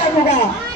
下一句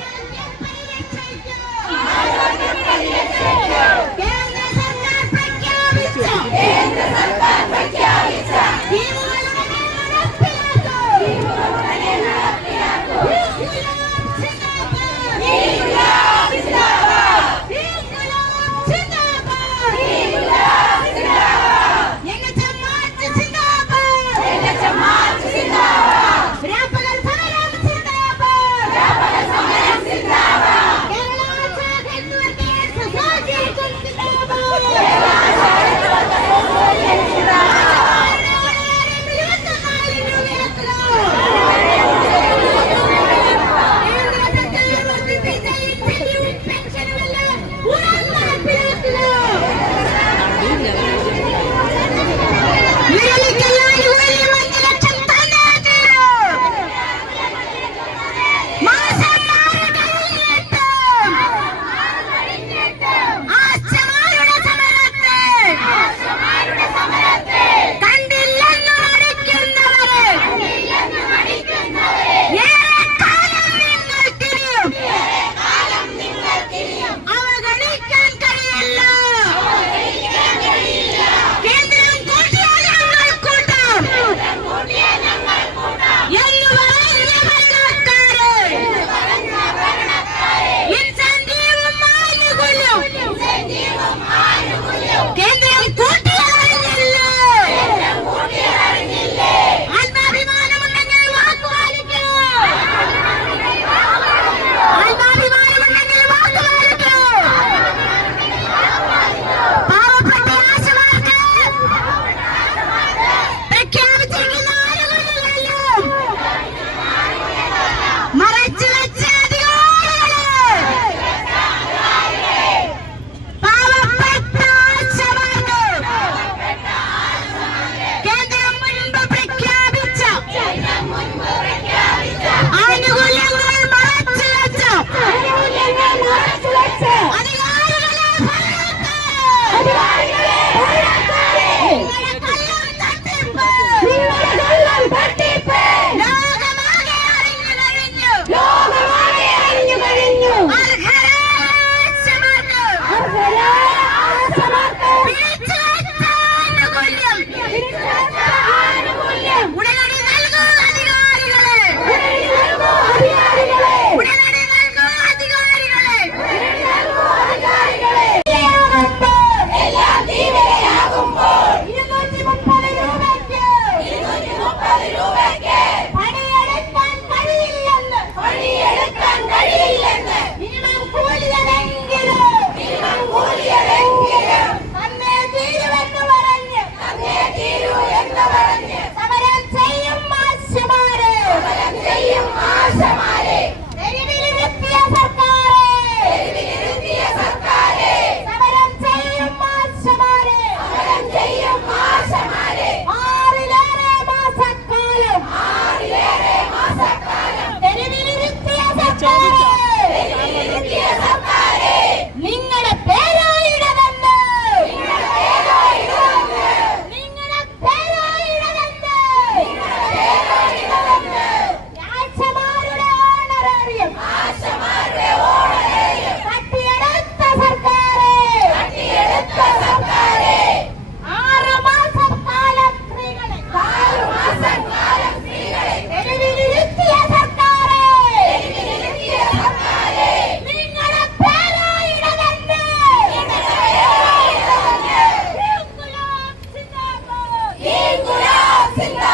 Sentar.